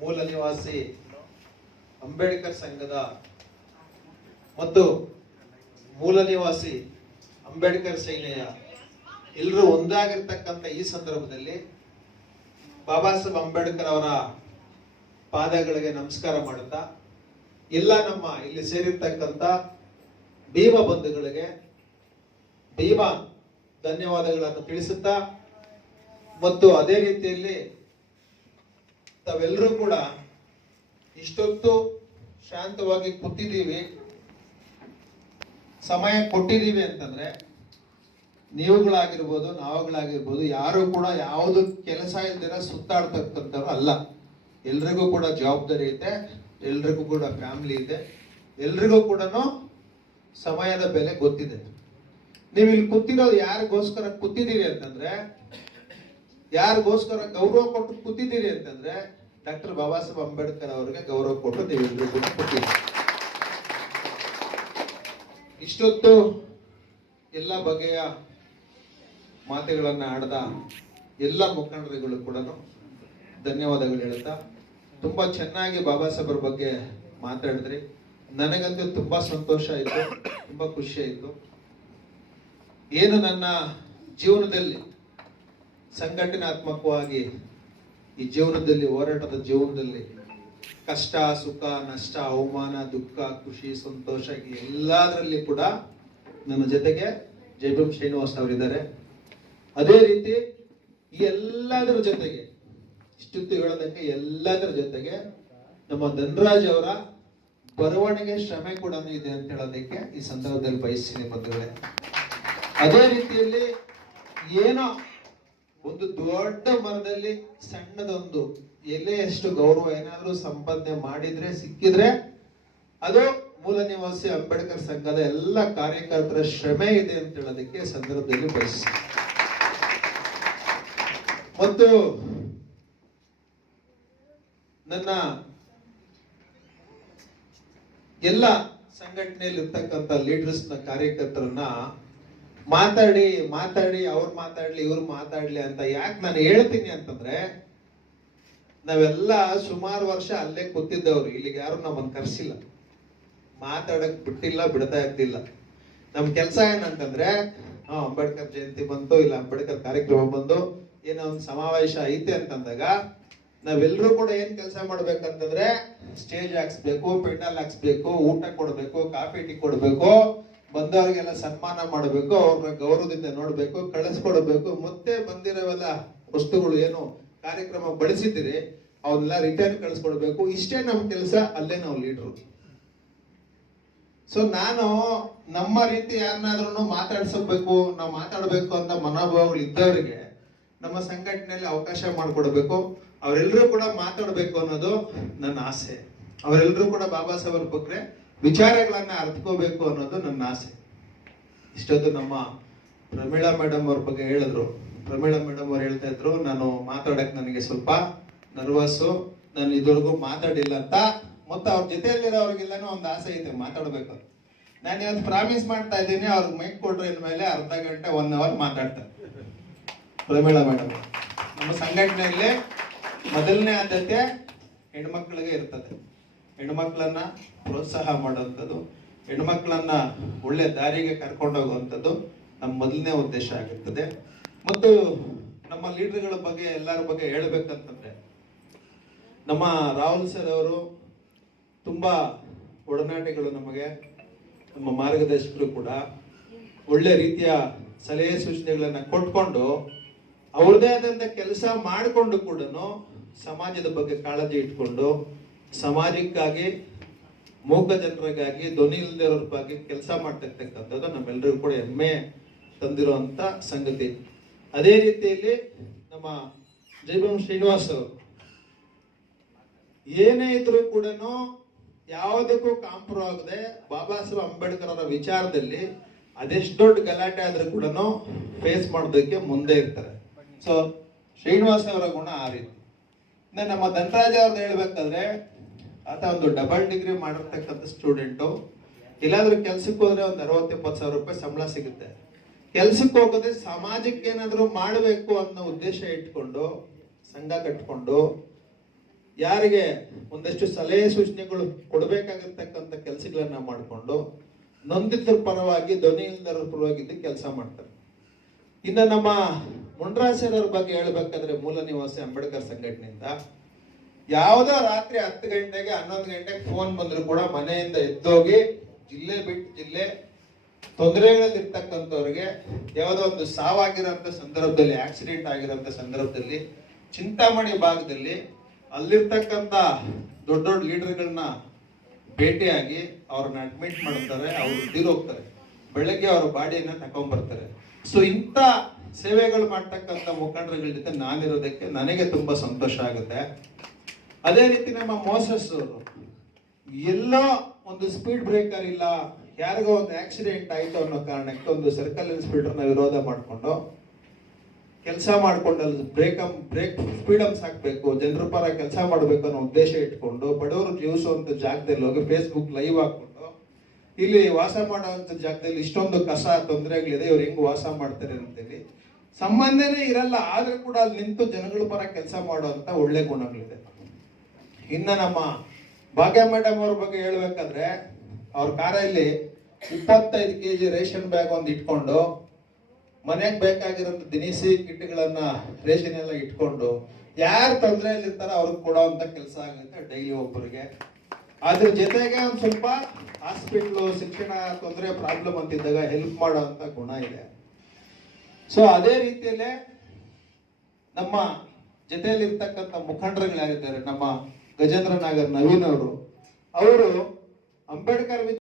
ಮೂಲ ನಿವಾಸಿ ಅಂಬೇಡ್ಕರ್ ಸಂಘದ ಮತ್ತು ಮೂಲ ನಿವಾಸಿ ಅಂಬೇಡ್ಕರ್ ಸೇನೆಯ ಎಲ್ಲರೂ ಒಂದಾಗಿರ್ತಕ್ಕಂಥ ಈ ಸಂದರ್ಭದಲ್ಲಿ ಬಾಬಾ ಸಾಹೇಬ್ ಅಂಬೇಡ್ಕರ್ ಅವರ ಪಾದಗಳಿಗೆ ನಮಸ್ಕಾರ ಮಾಡುತ್ತಾ ಎಲ್ಲ ನಮ್ಮ ಇಲ್ಲಿ ಸೇರಿರ್ತಕ್ಕಂಥ ಭೀಮ ಬಂಧುಗಳಿಗೆ ಭೀಮ ಧನ್ಯವಾದಗಳನ್ನು ತಿಳಿಸುತ್ತಾ ಮತ್ತು ಅದೇ ರೀತಿಯಲ್ಲಿ ತಾವೆಲ್ಲರೂ ಕೂಡ ಇಷ್ಟೊತ್ತು ಶಾಂತವಾಗಿ ಕೂತಿದ್ದೀವಿ, ಸಮಯ ಕೊಟ್ಟಿದ್ದೀವಿ ಅಂತಂದ್ರೆ ನೀವುಗಳಾಗಿರ್ಬೋದು ನಾವುಗಳಾಗಿರ್ಬೋದು ಯಾರು ಕೂಡ ಯಾವುದು ಕೆಲಸ ಇಲ್ದಿರ ಸುತ್ತಾಡ್ತಕ್ಕಂಥವ್ರು ಅಲ್ಲ. ಎಲ್ರಿಗೂ ಕೂಡ ಜವಾಬ್ದಾರಿ ಇದೆ, ಎಲ್ರಿಗೂ ಕೂಡ ಫ್ಯಾಮಿಲಿ ಇದೆ, ಎಲ್ರಿಗೂ ಕೂಡ ಸಮಯದ ಬೆಲೆ ಗೊತ್ತಿದೆ. ನೀವು ಇಲ್ಲಿ ಕೂತಿರೋದು ಯಾರಿಗೋಸ್ಕರ ಕೂತಿದ್ದೀರಿ ಅಂತಂದ್ರೆ, ಯಾರಿಗೋಸ್ಕರ ಗೌರವ ಕೊಟ್ಟು ಕೂತಿದ್ದೀರಿ ಅಂತಂದ್ರೆ ಡಾಕ್ಟರ್ ಬಾಬಾ ಸಾಹೇಬ್ ಅಂಬೇಡ್ಕರ್ ಅವರಿಗೆ ಗೌರವ ಕೊಟ್ಟು ನೀವೆಲ್ಲರೂ ಕೂಡ ಕೂತಿದ್ದೀರಿ. ಇಷ್ಟೊತ್ತು ಎಲ್ಲ ಬಗೆಯ ಮಾತುಗಳನ್ನ ಆಡದ ಎಲ್ಲ ಮುಖಂಡರುಗಳು ಕೂಡ ಧನ್ಯವಾದಗಳು ಹೇಳ್ತಾ, ತುಂಬಾ ಚೆನ್ನಾಗಿ ಬಾಬಾ ಸಾಹೇಬ್ರ ಬಗ್ಗೆ ಮಾತಾಡಿದ್ರಿ. ನನಗಂತೂ ತುಂಬಾ ಸಂತೋಷ ಆಯಿತು, ತುಂಬಾ ಖುಷಿ ಆಯಿತು. ಏನು ನನ್ನ ಜೀವನದಲ್ಲಿ ಸಂಘಟನಾತ್ಮಕವಾಗಿ ಈ ಜೀವನದಲ್ಲಿ ಹೋರಾಟದ ಜೀವನದಲ್ಲಿ ಕಷ್ಟ ಸುಖ ನಷ್ಟ ಅವಮಾನ ದುಃಖ ಖುಷಿ ಸಂತೋಷ ಎಲ್ಲದರಲ್ಲಿ ಕೂಡ ನನ್ನ ಜೊತೆಗೆ ಜೈಭೀಮ್ ಶ್ರೀನಿವಾಸ್ ಅವರಿದ್ದಾರೆ. ಅದೇ ರೀತಿ ಈ ಎಲ್ಲದರ ಜೊತೆಗೆ ಇಷ್ಟೊತ್ತು ಹೇಳೋದಕ್ಕೆ ಎಲ್ಲದರ ಜೊತೆಗೆ ನಮ್ಮ ಧನರಾಜ್ ಅವರ ಬರವಣಿಗೆ ಶ್ರಮೆ ಕೂಡ ಇದೆ ಅಂತ ಹೇಳೋದಕ್ಕೆ ಈ ಸಂದರ್ಭದಲ್ಲಿ ಬಯಸ್ತೀನಿ ಬಂಧುಗಳೇ. ಅದೇ ರೀತಿಯಲ್ಲಿ ಏನೋ ಒಂದು ದೊಡ್ಡ ಮರದಲ್ಲಿ ಸಣ್ಣದೊಂದು ಎಲೆಯಷ್ಟು ಗೌರವ ಏನಾದ್ರೂ ಸಂಪಾದನೆ ಮಾಡಿದ್ರೆ ಸಿಕ್ಕಿದ್ರೆ ಅದು ಮೂಲ ನಿವಾಸಿ ಅಂಬೇಡ್ಕರ್ ಸಂಘದ ಎಲ್ಲ ಕಾರ್ಯಕರ್ತರ ಶ್ರಮೆ ಇದೆ ಅಂತ ಹೇಳೋದಕ್ಕೆ ಸಂದರ್ಭದಲ್ಲಿ ಬಯಸ್ತೀನಿ. ಮತ್ತು ನನ್ನ ಎಲ್ಲ ಸಂಘಟನೆಯಲ್ಲಿ ಇರ್ತಕ್ಕಂಥ ಲೀಡರ್ಸ್ ನ ಕಾರ್ಯಕರ್ತರನ್ನ ಮಾತಾಡಿ ಅವ್ರು ಮಾತಾಡ್ಲಿ ಇವ್ರು ಮಾತಾಡ್ಲಿ ಅಂತ ಯಾಕೆ ನಾನು ಹೇಳ್ತೀನಿ ಅಂತಂದ್ರೆ, ನಾವೆಲ್ಲ ಸುಮಾರು ವರ್ಷ ಅಲ್ಲೇ ಕೂತಿದ್ದವ್ರು, ಇಲ್ಲಿಗೆ ಯಾರು ನಮ್ಮನ್ನು ಕರ್ಸಿಲ್ಲ, ಮಾತಾಡಕ್ ಬಿಟ್ಟಿಲ್ಲ, ಬಿಡ್ತಾ ಇರ್ತಿಲ್ಲ. ನಮ್ ಕೆಲಸ ಏನಂತಂದ್ರೆ ಅಂಬೇಡ್ಕರ್ ಜಯಂತಿ ಬಂತು, ಇಲ್ಲ ಅಂಬೇಡ್ಕರ್ ಕಾರ್ಯಕ್ರಮ ಬಂದು ಏನೋ ಒಂದು ಸಮಾವೇಶ ಐತೆ ಅಂತಂದಾಗ ನಾವೆಲ್ಲರೂ ಕೂಡ ಏನ್ ಕೆಲಸ ಮಾಡ್ಬೇಕಂತಂದ್ರೆ ಸ್ಟೇಜ್ ಹಾಕ್ಸ್ಬೇಕು, ಪೆಂಡಾಲ್ ಹಾಕ್ಸ್ಬೇಕು, ಊಟ ಕೊಡ್ಬೇಕು, ಕಾಫಿ ಟೀ ಕೊಡ್ಬೇಕು, ಬಂದವರಿಗೆಲ್ಲ ಸನ್ಮಾನ ಮಾಡಬೇಕು, ಅವ್ರನ್ನ ಗೌರವದಿಂದ ನೋಡ್ಬೇಕು, ಕಳಿಸ್ಕೊಡ್ಬೇಕು, ಮತ್ತೆ ಬಂದಿರೋವೆಲ್ಲ ವಸ್ತುಗಳು ಏನು ಕಾರ್ಯಕ್ರಮ ಬಳಸಿದ್ದೀರಿ ಅವನ್ನೆಲ್ಲ ರಿಟರ್ನ್ ಕಳಿಸ್ಕೊಡ್ಬೇಕು. ಇಷ್ಟೇ ನಮ್ ಕೆಲಸ. ಅಲ್ಲೇ ನಾವು ಲೀಡರು. ಸೊ ನಾನು ನಮ್ಮ ರೀತಿ ಯಾರನ್ನಾದ್ರೂ ಮಾತಾಡ್ಸಬೇಕು, ನಾವು ಮಾತಾಡ್ಬೇಕು ಅಂತ ಮನೋಭಾವಗಳು ಇದ್ದವರಿಗೆ ನಮ್ಮ ಸಂಘಟನೆಯಲ್ಲಿ ಅವಕಾಶ ಮಾಡಿಕೊಡ್ಬೇಕು. ಅವರೆಲ್ಲರೂ ಕೂಡ ಮಾತಾಡ್ಬೇಕು ಅನ್ನೋದು ನನ್ನ ಆಸೆ. ಅವರೆಲ್ಲರೂ ಕೂಡ ಬಾಬಾ ಸಾಹೇಬ್ರ ಬಗ್ಗೆ ವಿಚಾರಗಳನ್ನ ಅರ್ಥಕೋಬೇಕು ಅನ್ನೋದು ನನ್ನ ಆಸೆ. ಇಷ್ಟೊತ್ತು ನಮ್ಮ ಪ್ರಮೀಳಾ ಮೇಡಮ್ ಅವ್ರ ಬಗ್ಗೆ ಹೇಳಿದ್ರು. ಪ್ರಮೀಳಾ ಮೇಡಮ್ ಅವ್ರು ಹೇಳ್ತಾ ಇದ್ರು, ನಾನು ಮಾತಾಡಕ್ ನನಗೆ ಸ್ವಲ್ಪ ನರ್ವಸ್ಸು, ನಾನು ಇದುವರೆಗೂ ಮಾತಾಡಿಲ್ಲ ಅಂತ. ಮತ್ತೆ ಅವ್ರ ಜೊತೆಯಲ್ಲಿರೋರಿಗೆಲ್ಲನೂ ಒಂದು ಆಸೆ ಐತೆ ಮಾತಾಡ್ಬೇಕು. ನಾನು ಇವತ್ತು ಪ್ರಾಮಿಸ್ ಮಾಡ್ತಾ ಇದ್ದೀನಿ, ಅವ್ರಿಗೆ ಮೈಕ್ ಕೊಡ್ರಿ ಮೇಲೆ ಅರ್ಧ ಗಂಟೆ 1 ಅವರ್ ಮಾತಾಡ್ತಾರೆ ಪ್ರಮೀಳಾ ಮೇಡಮ್. ನಮ್ಮ ಸಂಘಟನೆಯಲ್ಲಿ ಮೊದಲನೇ ಆದ್ಯತೆ ಹೆಣ್ಮಕ್ಳಿಗೆ ಇರ್ತದೆ. ಹೆಣ್ಮಕ್ಳನ್ನ ಪ್ರೋತ್ಸಾಹ ಮಾಡುವಂಥದ್ದು, ಹೆಣ್ಮಕ್ಳನ್ನ ಒಳ್ಳೆ ದಾರಿಗೆ ಕರ್ಕೊಂಡು ಹೋಗುವಂಥದ್ದು ನಮ್ಮ ಮೊದಲನೇ ಉದ್ದೇಶ ಆಗಿರ್ತದೆ. ಮತ್ತು ನಮ್ಮ ಲೀಡರ್ಗಳ ಬಗ್ಗೆ ಎಲ್ಲರ ಬಗ್ಗೆ ಹೇಳ್ಬೇಕಂತಂದ್ರೆ, ನಮ್ಮ ರಾಹುಲ್ ಸರ್ ಅವರು ತುಂಬಾ ಒಡನಾಟಿಗಳು, ನಮಗೆ ನಮ್ಮ ಮಾರ್ಗದರ್ಶಕರು ಕೂಡ ಒಳ್ಳೆ ರೀತಿಯ ಸಲಹೆ ಸೂಚನೆಗಳನ್ನ ಕೊಟ್ಕೊಂಡು ಅವ್ರದೇ ಆದಂತ ಕೆಲಸ ಮಾಡಿಕೊಂಡು ಕೂಡ ಸಮಾಜದ ಬಗ್ಗೆ ಕಾಳಜಿ ಇಟ್ಕೊಂಡು ಸಮಾಜಕ್ಕಾಗಿ ಮೂಕ ಜನರಿಗಾಗಿ ಧ್ವನಿ ಇಲ್ಲದಿರೋರ ಬಗ್ಗೆ ಕೆಲಸ ಮಾಡ್ತಿರ್ತಕ್ಕಂಥದ್ದು ನಮ್ಮೆಲ್ಲರಿಗೂ ಕೂಡ ಹೆಮ್ಮೆ ತಂದಿರುವಂತ ಸಂಗತಿ. ಅದೇ ರೀತಿಯಲ್ಲಿ ನಮ್ಮ ಜೈಭೀಮ್ ಶ್ರೀನಿವಾಸ್ ಅವರು ಏನೇ ಇದ್ರು ಕೂಡ ಯಾವುದಕ್ಕೂ ಕಾಂಪ್ರೋ ಆಗದೆ ಬಾಬಾ ಸಾಹೇಬ್ ಅಂಬೇಡ್ಕರ್ ಅವರ ವಿಚಾರದಲ್ಲಿ ಅದೆಷ್ಟು ದೊಡ್ಡ ಗಲಾಟೆ ಆದ್ರೂ ಕೂಡ ಫೇಸ್ ಮಾಡೋದಕ್ಕೆ ಮುಂದೆ ಇರ್ತಾರೆ. ಸೊ ಶ್ರೀನಿವಾಸ್ ಅವರ ಗುಣ ಆ ರೀತಿ. ನಮ್ಮ ಧನರಾಜ್ ಅವ್ರದ್ದು ಹೇಳ್ಬೇಕಾದ್ರೆ, ಆತ ಒಂದು ಡಬಲ್ ಡಿಗ್ರಿ ಮಾಡಿರ್ತಕ್ಕಂಥ ಸ್ಟೂಡೆಂಟು. ಎಲ್ಲಾದ್ರೂ ಕೆಲ್ಸಕ್ಕೆ ಹೋದ್ರೆ ಒಂದು 60-70 ಸಾವಿರ ರೂಪಾಯಿ ಸಂಬಳ ಸಿಗುತ್ತೆ. ಕೆಲ್ಸಕ್ಕೆ ಹೋಗೋದೇ ಸಮಾಜಕ್ಕೆ ಏನಾದ್ರು ಮಾಡಬೇಕು ಅನ್ನೋ ಉದ್ದೇಶ ಇಟ್ಕೊಂಡು ಸಂಘ ಕಟ್ಕೊಂಡು ಯಾರಿಗೆ ಒಂದಷ್ಟು ಸಲಹೆ ಸೂಚನೆಗಳು ಕೊಡಬೇಕಾಗಿರ್ತಕ್ಕಂಥ ಕೆಲಸಗಳನ್ನ ಮಾಡಿಕೊಂಡು ನೊಂದಿತರ ಪರವಾಗಿ ಧ್ವನಿ ಇಲ್ಲದರ ಪರವಾಗಿದ್ದು ಕೆಲಸ ಮಾಡ್ತಾರೆ. ಇನ್ನು ನಮ್ಮ ಮುನ್ರಾಜ್ ಬಗ್ಗೆ ಹೇಳ್ಬೇಕಾದ್ರೆ ಮೂಲ ನಿವಾಸಿ ಅಂಬೇಡ್ಕರ್ ಸಂಘಟನೆಯಿಂದ ಯಾವುದೋ ರಾತ್ರಿ 10 ಗಂಟೆಗೆ 11 ಗಂಟೆಗೆ ಫೋನ್ ಬಂದ್ರು ಕೂಡ ಮನೆಯಿಂದ ಎದ್ದೋಗಿ ಜಿಲ್ಲೆ ಬಿಟ್ಟು ಜಿಲ್ಲೆ ತೊಂದರೆಗಳಿರ್ತಕ್ಕಂಥವ್ರಿಗೆ ಯಾವುದೋ ಒಂದು ಸಾವಾಗಿರೋಂಥ ಸಂದರ್ಭದಲ್ಲಿ, ಆಕ್ಸಿಡೆಂಟ್ ಆಗಿರೋಂಥ ಸಂದರ್ಭದಲ್ಲಿ ಚಿಂತಾಮಣಿ ಭಾಗದಲ್ಲಿ ಅಲ್ಲಿರ್ತಕ್ಕಂಥ ದೊಡ್ಡ ದೊಡ್ಡ ಲೀಡರ್ಗಳನ್ನ ಭೇಟಿಯಾಗಿ ಅವ್ರನ್ನ ಅಡ್ಮಿಟ್ ಮಾಡ್ತಾರೆ, ಅವ್ರು ತೀರೋಗ್ತಾರೆ, ಬೆಳಗ್ಗೆ ಅವ್ರ ಬಾಡಿಯನ್ನ ತಗೊಂಡ್ಬರ್ತಾರೆ. ಸೊ ಇಂಥ ಸೇವೆಗಳು ಮಾಡ್ತಕ್ಕಂಥ ಮುಖಂಡರುಗಳ ಜೊತೆ ನಾನಿರೋದಕ್ಕೆ ನನಗೆ ತುಂಬಾ ಸಂತೋಷ ಆಗುತ್ತೆ. ಅದೇ ರೀತಿ ನಮ್ಮ ಮೋಸಸ್ ಅವರು ಎಲ್ಲೋ ಒಂದು ಸ್ಪೀಡ್ ಬ್ರೇಕರ್ ಇಲ್ಲ, ಯಾರಿಗೋ ಒಂದು ಆಕ್ಸಿಡೆಂಟ್ ಆಯ್ತು ಅನ್ನೋ ಕಾರಣಕ್ಕೆ ಒಂದು ಸರ್ಕಲ್ ಇನ್ಸ್ಪೆಕ್ಟರ್ನ ವಿರೋಧ ಮಾಡಿಕೊಂಡು ಕೆಲಸ ಮಾಡ್ಕೊಂಡು ಅಲ್ಲಿ ಬ್ರೇಕ್ ಸ್ಪೀಡಮ್ಸ್ ಹಾಕ್ಬೇಕು, ಜನರ ಪರ ಕೆಲಸ ಮಾಡಬೇಕು ಅನ್ನೋ ಉದ್ದೇಶ ಇಟ್ಕೊಂಡು ಬಡವರು ಜೀವಿಸುವಂತ ಜಾಗದಲ್ಲಿ ಹೋಗಿ ಫೇಸ್ಬುಕ್ ಲೈವ್ ಹಾಕೊಂಡು ಇಲ್ಲಿ ವಾಸ ಮಾಡುವಂತ ಜಾಗದಲ್ಲಿ ಇಷ್ಟೊಂದು ಕಸ ತೊಂದರೆಗಳಿದೆ, ಇವ್ರು ಹೆಂಗ್ ವಾಸ ಮಾಡ್ತಾರೆ ಅಂತೇಳಿ ಸಂಬಂಧನೇ ಇರಲ್ಲ, ಆದ್ರೂ ಕೂಡ ಅಲ್ಲಿ ನಿಂತು ಜನಗಳ ಪರ ಕೆಲಸ ಮಾಡುವಂತ ಒಳ್ಳೆ ಗುಣಗಳಿದೆ. ಇನ್ನ ನಮ್ಮ ಭಾಗ್ಯ ಮೇಡಮ್ ಅವ್ರ ಬಗ್ಗೆ ಹೇಳ್ಬೇಕಾದ್ರೆ ಅವ್ರ ಕಾರಲ್ಲಿ 25 kg ರೇಷನ್ ಬ್ಯಾಗ್ ಒಂದು ಇಟ್ಕೊಂಡು ಮನೆಗೆ ಬೇಕಾಗಿರೋಂಥ ದಿನಸಿ ಕಿಟ್ಗಳನ್ನ ರೇಷನ್ ಎಲ್ಲ ಇಟ್ಕೊಂಡು ಯಾರು ತೊಂದರೆಯಲ್ಲಿ ಇರ್ತಾರೋ ಅವ್ರಿಗೆ ಕೊಡೋಂಥ ಕೆಲಸ ಆಗುತ್ತೆ ಡೈಲಿ ಒಬ್ಬರಿಗೆ. ಅದ್ರ ಜೊತೆಗೆ ಒಂದು ಸ್ವಲ್ಪ ಹಾಸ್ಪಿಟ್ಲು, ಶಿಕ್ಷಣ ತೊಂದರೆ ಪ್ರಾಬ್ಲಮ್ ಅಂತಿದ್ದಾಗ ಹೆಲ್ಪ್ ಮಾಡುವಂತ ಗುಣ ಇದೆ. ಸೊ ಅದೇ ರೀತಿಯಲ್ಲೇ ನಮ್ಮ ಜೊತೆಯಲ್ಲಿ ಇರ್ತಕ್ಕಂಥ ಮುಖಂಡರುಗಳು ಯಾರಿದ್ದಾರೆ, ನಮ್ಮ ಗಜೇಂದ್ರ ನಾಗರ್ ನವೀನ್ ಅವರು ಅಂಬೇಡ್ಕರ್